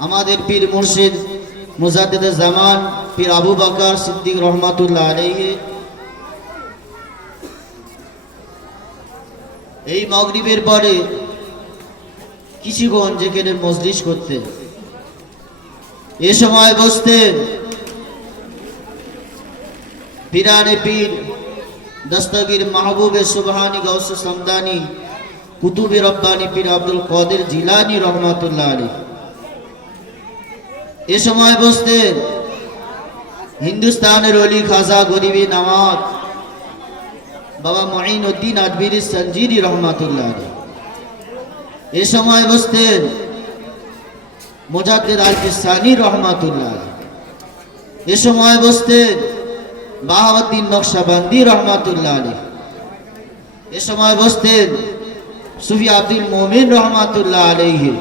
আমাদের পীর মুর্শিদ মুজাদ্দেদ জামান পীর আবু বাকার সিদ্দিক রহমাতুল্লাহ আলাইহি। এই মগরিবের পরে কিছুক্ষণ যেখানে মজলিস করতে, এ সময় বসতেন পীরানে পীর দস্তগীর মাহবুবে সুবহানি গৌস সমদানি কুতুবে রব্বানি পীর আব্দুল কাদের জিলানি রহমাতুল্লাহ আলী এ সময় বসতেন হিন্দুস্তানের অলি খাজা গরিবী নামাজ। বাবা মঈন উদ্দিন আজমির সঞ্জিরি রহমাতুল্লাহ এ সময় বসতেন মোজাদ্দের আল কিসানি রহমাতুল্লাহ এ সময় বসতেন বাহাউদ্দিন নকশাবন্দি রহমাতুল্লাহ আলী এ সময় বসতেন সুফি আব্দুল মোমিন রহমাতুল্লাহ আলাইহি।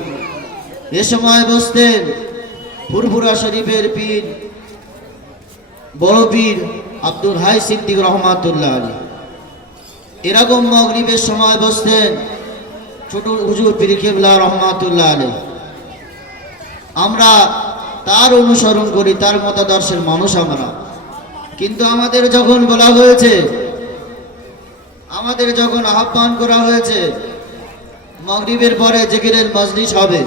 এ সময় বসতেন ফুরফুরা শরীফের পীর বড় পীর আব্দুল হাই সিদ্দিক রহমাতুল্লাহ আলী। এরকম মগরিবের সময় বসতেন ছোট হুজুর পীর কেবলা রহমাতুল্লাহ আলী। আমরা তার অনুসরণ করি, তার মতাদর্শের মানুষ আমরা। কিন্তু আমাদের যখন বলা হয়েছে, আমাদের যখন আহ্বান করা হয়েছে, মগরিবের পরে জেগিরের মজলিস হবে।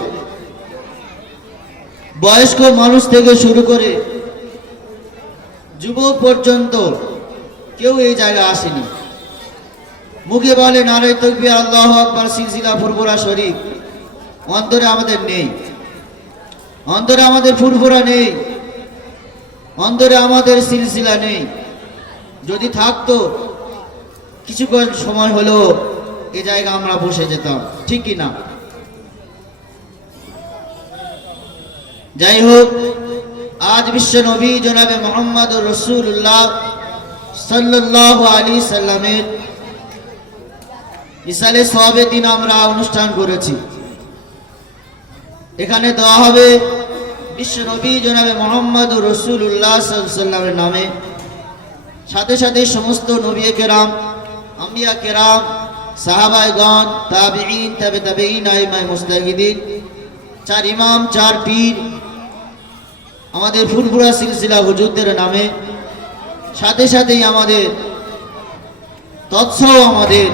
বয়স্ক মানুষ থেকে শুরু করে যুবক পর্যন্ত কেউ এই জায়গায় আসেনি। মুখে বলে, নারে তকবি আল্লাহ আকবর, সিলসিলা, ফুরফুরা শরীফ। অন্তরে আমাদের নেই। অন্তরে আমাদের ফুরফুরা নেই। অন্তরে আমাদের সিলসিলা নেই। যদি থাকতো, কিছুক্ষণ সময় হলো এ জায়গা আমরা বসে যেতাম। ঠিক কি না? যাই হোক আজ বিশ্ব নবী জনাবে মোহাম্মদ রসুল্লাহ সাল্লাহ আলী সাল্লামের ইসালে সবে দিন আমরা অনুষ্ঠান করেছি। এখানে দেওয়া হবে বিশ্ব নবী জনাবে মোহাম্মদ রসুল্লাহ সাল্লামের নামে। সাথে সাথে সমস্ত নবী কেরাম, আম্বিয়া কেরাম সাহাবাইগণ তাবিঈন, তবে তাবেঈন আইমাই মুস্তাহিদিন, চার ইমাম, চার পীর আমাদের ফুরফুরা সিলসিলা হুজুরদের নামে সাথে সাথেই আমাদের তৎসহ আমাদের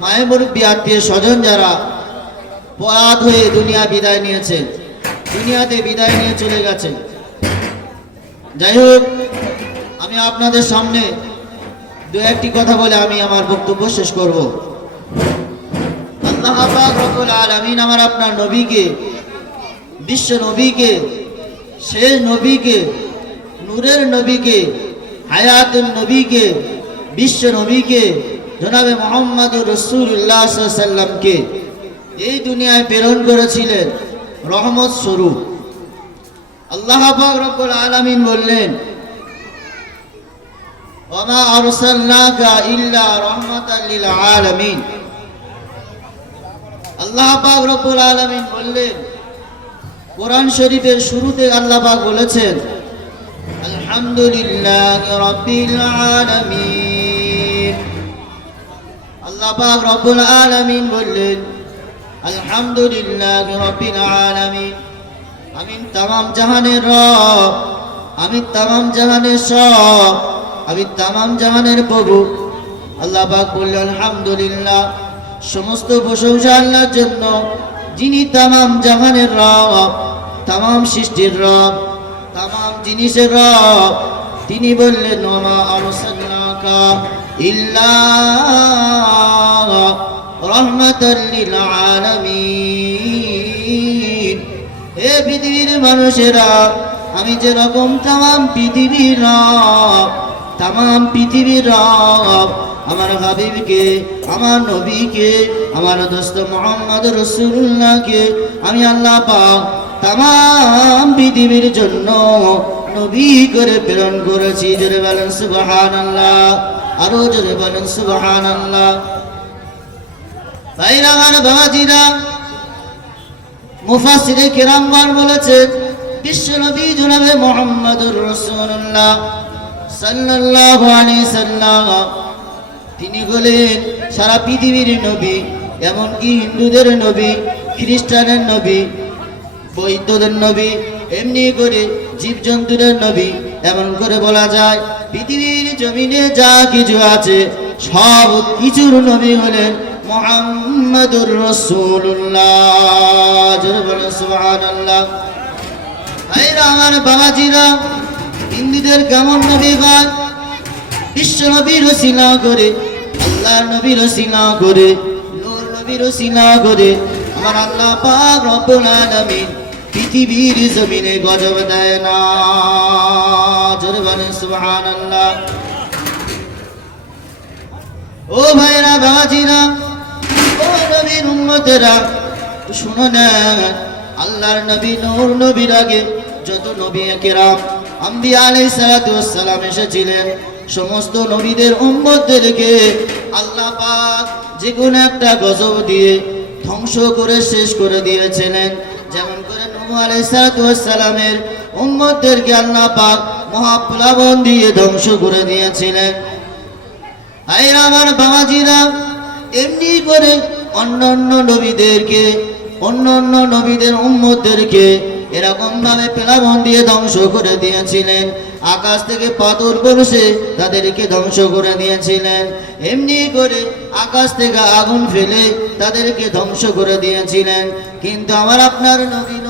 মায়ের মুরব্বী আত্মীয় স্বজন যারা পয়াত হয়ে দুনিয়া বিদায় নিয়েছেন দুনিয়াতে বিদায় নিয়ে চলে গেছেন যাই হোক, আমি আপনাদের সামনে দু একটি কথা বলে আমি আমার বক্তব্য শেষ করব। আল্লাহ রব্বুল আলামিন আমার আপনার নবীকে, বিশ্ব নবীকে শেষ নবীকে, নূরের নবীকে হায়াতুল নবীকে, বিশ্ব নবীকে, জনাবে মোহাম্মদ রসুল্লাহ সাল্লামকে এই দুনিয়ায় প্রেরণ করেছিলেন রহমত স্বরূপ। আল্লাহ রব্বুল আলামিন বললেন, ওমা আল্লাহ রব্বুল আলামিন বললেন কোরআন শরীফের শুরুতে আল্লাহ পাক বলেছেন বললেন আমি তামাম জাহানের রব, আমি তামাম জাহানের সব, আমি তামাম জাহানের প্রভু। আল্লাহ পাক বললেন, আলহামদুলিল্লাহ। সমস্ত প্রশংসা আল্লাহর জন্য, যিনি তামাম জাহানের রব তামাম সৃষ্টির রব, তামাম জিনিসের রব। তিনি বললেন নমা আরসালনাকা ইল্লা রহমাতাল হে পৃথিবীর মানুষেরা, আমি যেরকম তামাম পৃথিবীর রব, তামাম পৃথিবীর রব, আমার হাবিবকে, আমার নবীকে, আমার দোস্ত মোহাম্মদ রসুল্লাহকে আমি আল্লাহ পাক তামাম পৃথিবীর জন্য নবী করে প্রেরণ করেছি। জোরে বলেন সুবাহান আল্লাহ আরও জোরে বলেন সুবাহান আল্লাহ ভাইরা, আমার মুফাসিরে বলেছেন আলাইহি সাল্লাম। তিনি বলেন সারা পৃথিবীর নবী, এমনকি হিন্দুদের নবী, খ্রিস্টানের নবী বৈদ্যদের নবী, এমনি করে জীবজন্তুদের নবী, এমন করে বলা যায়, পৃথিবীর জমিনে যা কিছু আছে, সব কিছুর নবী হলেন মোহাম্মদুর রসুল্লাহ আমার বাবাজিরা, হিন্দুদের কেমন নবী হয়? বিশ্ব নবীর রসিনা করে আল্লাহ নবীর রসিনা করে, নূর নবীর রসিনা করে, আমার আল্লাহ পাক রব্বুল পৃথিবীর জমিনে গজব দেয় না। জোরে ও ভাইরা বাবাজিরা, ও নবীর উম্মতেরা শুনো না আল্লাহর নবী নূর নবীর আগে যত নবী কেরাম আম্বিয়া আলাইহিস সালাতু সালাম এসেছিলেন, সমস্ত নবীদের উম্মতদেরকে আল্লাহ পাক যে কোনো একটা গজব দিয়ে ধ্বংস করে শেষ করে দিয়েছিলেন। যেমন করে নূহ আলাইহিস সালাতু ওয়াস সালামের উম্মতদেরকে আল্লাহ পাক মহাপ্লাবন দিয়ে ধ্বংস করে দিয়েছিলেন। আমার বাবাজিরা, এমনি করে অন্য অন্য নবীদেরকে অন্য অন্য নবীদের এরকম ভাবে পেলাবন দিয়ে ধ্বংস করে দিয়েছিলেন। আকাশ থেকে পাথর বসে তাদেরকে ধ্বংস করে দিয়েছিলেন। এমনি করে আকাশ থেকে আগুন ফেলে তাদেরকে ধ্বংস করে দিয়েছিলেন। কিন্তু আমার আপনার নবী নূর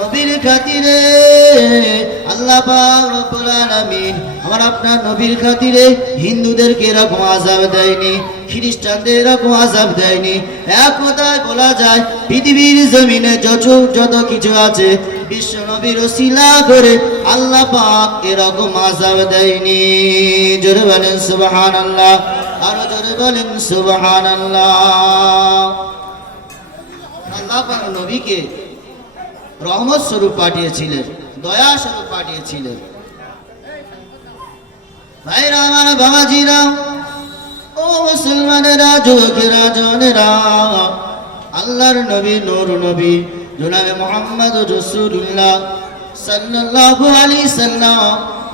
নবীর খাতিরে, আল্লাহ আমার আপনার নবীর খাতিরে হিন্দুদেরকে এরকম আযাব দেয়নি, খ্রিস্টানদের এরকম আযাব দেয়নি। এক কথায় বলা যায়, পৃথিবীর জমিনে যত যত কিছু আছে, বিশ্ব নবীর শিলা করে আল্লাহ পাক এরকম আযাব দেয়নি। জোরে বলেন সুবাহান আল্লাহ আরও জোরে বলেন সুবাহান আল্লাহ আল্লাহ নবীকে রহমত স্বরূপ পাঠিয়েছিলেন, দয়া স্বরূপ পাঠিয়েছিলেন। ভাইরা আমার বাবাজিরা, ও মুসলমানেরা, যুবকেরা, জনেরা, আল্লাহর নবী, নূর নবী, জনাবে মোহাম্মদ রসুল্লাহ সাল্লাল্লাহু আলাইহি সাল্লাম,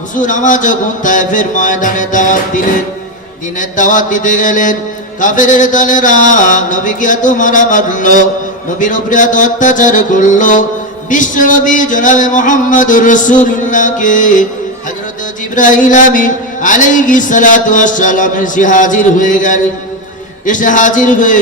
হুজুর আমার যখন তায়েফের ময়দানে দাওয়াত দিলেন, দিনের দাওয়াত দিতে গেলেন, কাফেরের দলেরা নবীকে এত মারা মারলো নবীর উপরে এত অত্যাচার করল বিশ্ব নবী জনাবে মোহাম্মদ রসুল্লাহকে হযরত জিব্রাহিল আমিন আলাইহিস সালাতু ওয়াস সালাম এসে হাজির হয়ে গেলেন। এসে হাজির হয়ে